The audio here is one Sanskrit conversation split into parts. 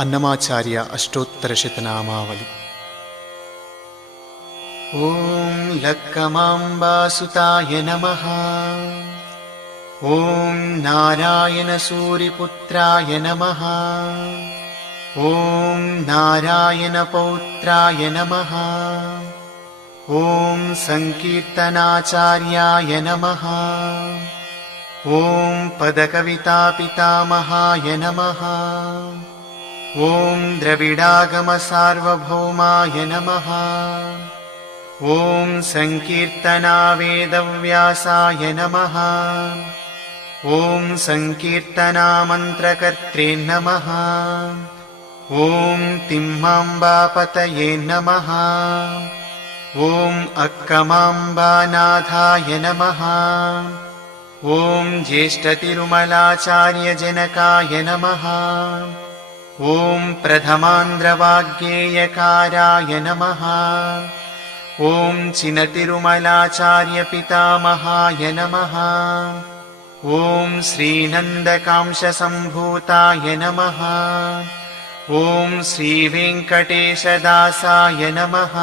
अन्नमाचार्य अष्टोत्तरशतनामावली। ॐ लक्कमाम्बासुताय नमः। ॐ नारायणसूरिपुत्राय नमः। ॐ नारायणपौत्राय नमः। ॐ संकीर्तनाचार्याय नमः। ॐ पदकवितापितामहाय नमः। ॐ द्रविडागमसार्वभौमाय नमः। ॐ संकीर्तनावेदव्यासाय नमः। ॐ संकीर्तनामन्त्रकर्त्रे नमः। ॐ तिम्माम्बापतये नमः। ॐ अक्कमाम्बानाथाय नमः। ॐ ज्येष्ठतिरुमलाचार्यजनकाय नमः। ॐ प्रथमान्द्रवाग्गेयकाराय नमः। ॐ चिनतिरुमलाचार्यपितामहाय नमः। ॐ श्रीनन्दकांशसम्भूताय नमः। ॐ श्रीवेङ्कटेशदासाय नमः।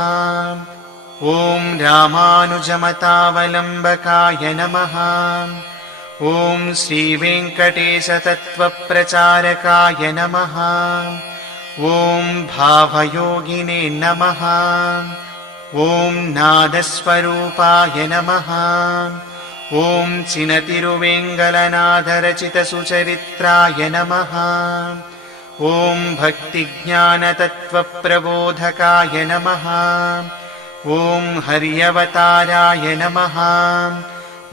ॐ रामानुजमतावलम्बकाय नमः। ॐ श्रीवेङ्कटेशतत्त्वप्रचारकाय नमः। ॐ भावयोगिने नमः। ॐ नादस्वरूपाय नमः। ॐ चिनतिरुवेङ्गलनाथरचितसुचरित्राय नमः। ॐ भक्तिज्ञानतत्त्वप्रबोधकाय नमः। ॐ हर्यवताराय नमः।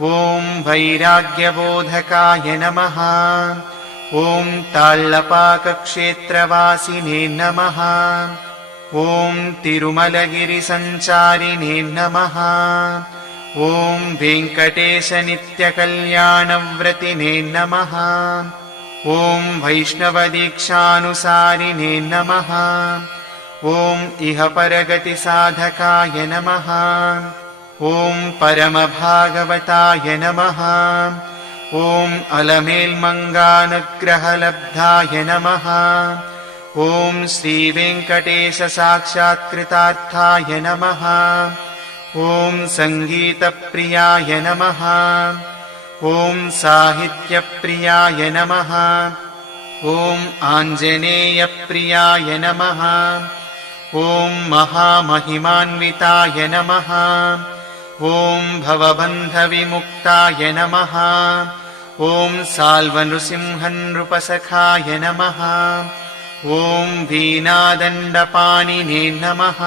ॐ वैराग्यबोधकाय नमः। ॐ ताळ्ळपाकक्षेत्रवासिने नमः। ॐ तिरुमलगिरिसञ्चारिणे नमः। ॐ वेङ्कटेशनित्यकल्याणव्रतिने नमः। ॐ वैष्णवदीक्षानुसारिणे नमः। ॐ इहपरगतिसाधकाय नमः। ॐ परमभागवताय नमः। ॐ अलमेल्मङ्गानुग्रहलब्धाय नमः। ॐ श्रीवेङ्कटेशसाक्षात्कृतार्थाय नमः। ॐ सङ्गीतप्रियाय नमः। ॐ साहित्यप्रियाय नमः। ॐ आञ्जनेयप्रियाय नमः। ॐ महामहिमान्विताय नमः। ॐ भवबन्धविमुक्ताय नमः। ॐ साल्वनृसिंहनृपसखाय नमः। ॐ वीणादण्डपाणिने नमः।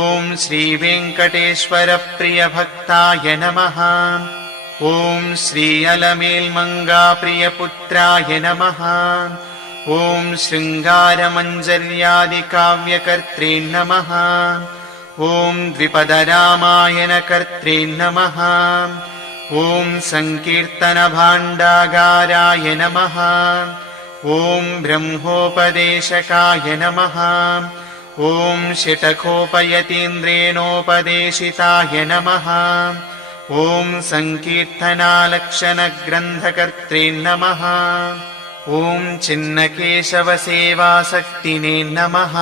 ॐ श्रीवेङ्कटेश्वरप्रियभक्ताय नमः। ॐ श्री अलमेल्मङ्गाप्रियपुत्राय नमः। ॐ शृङ्गारमञ्जर्यादिकाव्यकर्त्रे नमः। ॐ द्विपदरामायणकर्त्रे नमः। ॐ सङ्कीर्तनभाण्डागाराय नमः। ॐ ब्रह्मोपदेशकाय नमः। ॐ षटकोपयतीन्द्रेणोपदेशिताय नमः। ॐ सङ्कीर्तनालक्षणग्रन्थकर्त्रे नमः। ॐ चिन्नकेशवसेवासक्तिने नमः।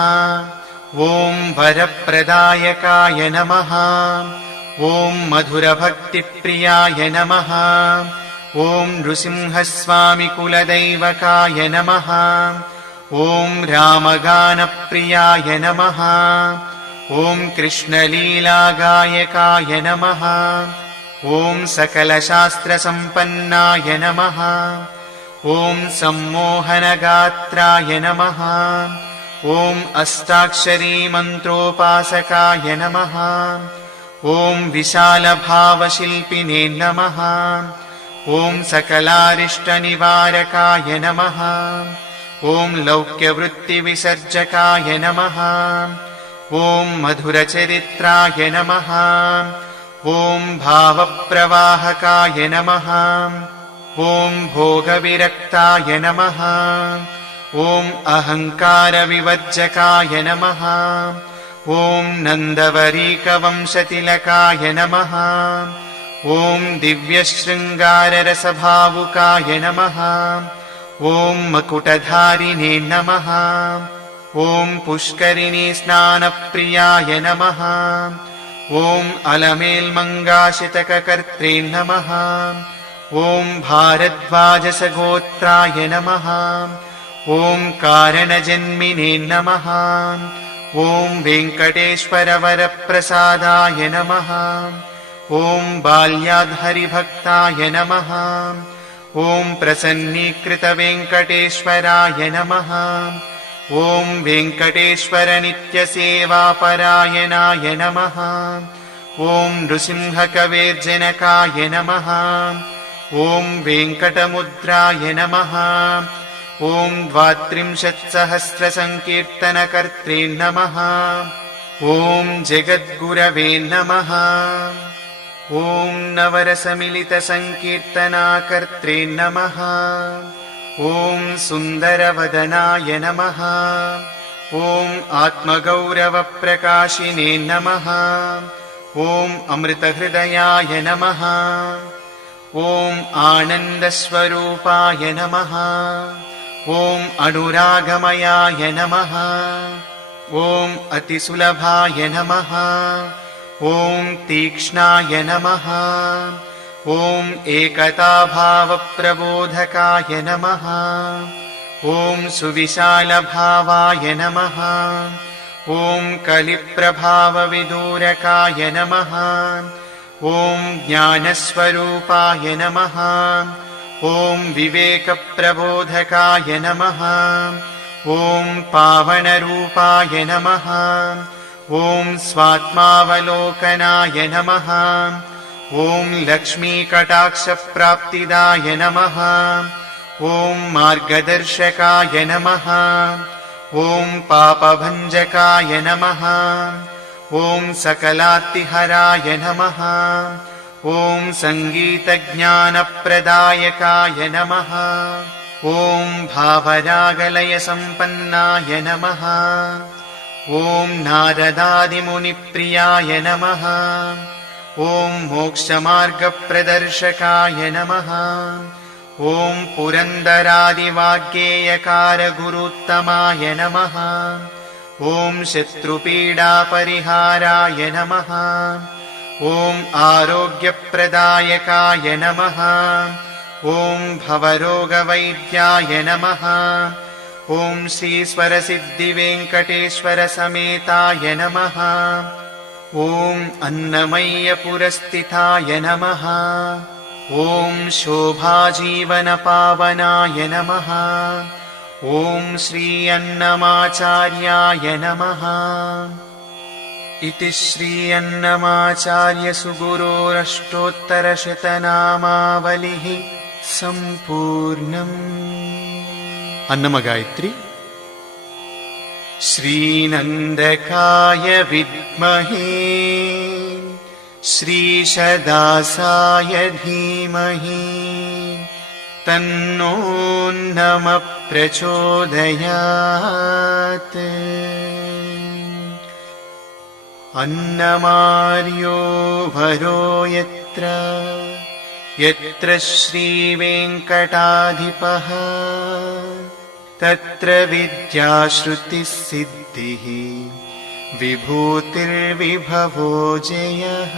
ॐ वरप्रदायकाय नमः। ॐ मधुरभक्तिप्रियाय नमः। ॐ नृसिंहस्वामिकुलदैवकाय नमः। ॐ रामगानप्रियाय नमः। ॐ कृष्णलीलागायकाय नमः। ॐ सकलशास्त्रसम्पन्नाय नमः। ॐ सम्मोहनगात्राय नमः। ॐ अष्टाक्षरीमन्त्रोपासकाय नमः। ॐ विशालभावशिल्पिने नमः। ॐ सकलारिष्टनिवारकाय नमः। ॐ लौक्यवृत्तिविसर्जकाय नमः। ॐ मधुरचरित्राय नमः। ॐ भावप्रवाहकाय नमः। ॐ भोगविरक्ताय नमः। ॐ अहङ्कारविवर्जकाय नमः। ॐ नन्दवरीकवंशतिलकाय नमः। ॐ दिव्यशृङ्गाररसभावुकाय नमः। ॐ मकुटधारिणे नमः। ॐ पुष्करिणी स्नानप्रियाय नमः। ॐ अलमेल्मङ्गाशितककर्त्रे नमः। ॐ भारद्वाजसगोत्राय नमः। ॐ कारणजन्मिने नमः। ॐ वेङ्कटेश्वरवरप्रसादाय नमः। ॐ बाल्याद्हरिभक्ताय नमः। ॐ प्रसन्नीकृतवेङ्कटेश्वराय नमः। ॐ वेङ्कटेश्वरनित्यसेवापरायणाय नमः। ॐ नृसिंहकवेर्जनकाय नमः। ॐ वेङ्कटमुद्राय नमः। ॐ 32,सहस्रसङ्कीर्तनकर्त्रे नमः। ॐ जगद्गुरवे नमः। ॐ नवरसमिलितसङ्कीर्तनाकर्त्रे नमः। ॐ सुन्दरवदनाय नमः। ॐ आत्मगौरवप्रकाशिने नमः। ॐ अमृतहृदयाय नमः। ॐ आनन्दस्वरूपाय नमः। ॐ अनुरागमयाय नमः। ॐ अतिसुलभाय नमः। ॐ तीक्ष्णाय नमः। ॐ एकताभावप्रबोधकाय नमः। ॐ सुविशालभावाय नमः। ॐ कलिप्रभावविदूरकाय नमः। ॐ ज्ञानस्वरूपाय नमः। ॐ विवेकप्रबोधकाय नमः। ॐ पावनरूपाय नमः। ॐ स्वात्मावलोकनाय नमः। ॐ लक्ष्मीकटाक्षप्राप्तिदाय नमः। ॐ मार्गदर्शकाय नमः। ॐ पापभञ्जकाय नमः। ॐ सकलार्तिहराय नमः। ॐ सङ्गीतज्ञानप्रदायकाय नमः। ॐ भावरागलयसम्पन्नाय नमः। ॐ नारदादिमुनिप्रियाय नमः। ॐ मोक्षमार्गप्रदर्शकाय नमः। ॐ पुरन्दरादिवाग्गेयकारगुरुत्तमाय नमः। ॐ शत्रुपीडापरिहाराय नमः। ॐ आरोग्यप्रदायकाय नमः। ॐ भवरोगवैद्याय नमः। ॐ श्रीस्वरसिद्धिवेङ्कटेश्वरसमेताय नमः। ॐ अन्नमय्यपुरस्थिताय नमः। ॐ शोभाजीवनपावनाय नमः। ॐ श्री अन्नमाचार्याय नमः। इति श्री अन्नमाचार्यसुगुरोरष्टोत्तरशतनामावलिः सम्पूर्णम्। अन्नमगायत्री। श्रीनन्दकाय विद्महे श्रीशदासाय धीमहि तन्नोन्नमः प्रचोदयात्। अन्नमार्यो भरो यत्र यत्र श्रीवेङ्कटाधिपः तत्र विद्याश्रुतिसिद्धिः विभूतिर्विभवो जयः।